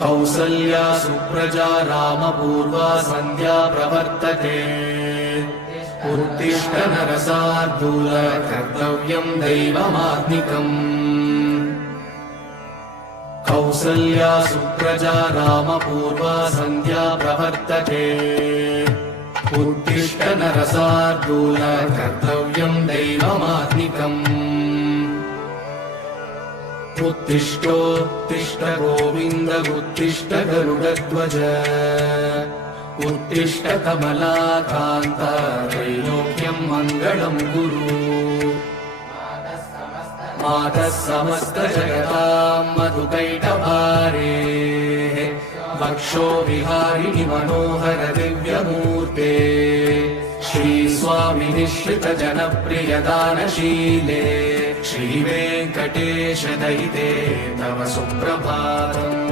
कौसल्या सुप्रजा रामपूर्वा सन्ध्या प्रवर्तते उत्तिष्ठ नरशार्दूल कर्तव्यम् दैवमात्मिकम् कौसल्या सुप्रजा रामपूर्वा सन्ध्या प्रवर्तते उत्तिष्ठ नरशार्दूल कर्तव्यम् दैवमात्मिकम् उत्तिष्ठोत्तिष्ठ गोविन्द उत्तिष्ठ गरुडध्वज उत्तिष्ठ कमलाकान्त त्रैलोक्यम् मङ्गलम् कुरु मातः समस्त जगताम् मधुकैटभारे वक्षो विहारिणि मनोहर दिव्यमूर्ते श्रीस्वामि निःश्रित जनप्रिय दानशीले श्रीवेङ्कटेश दयिते तव सुप्रभातम्।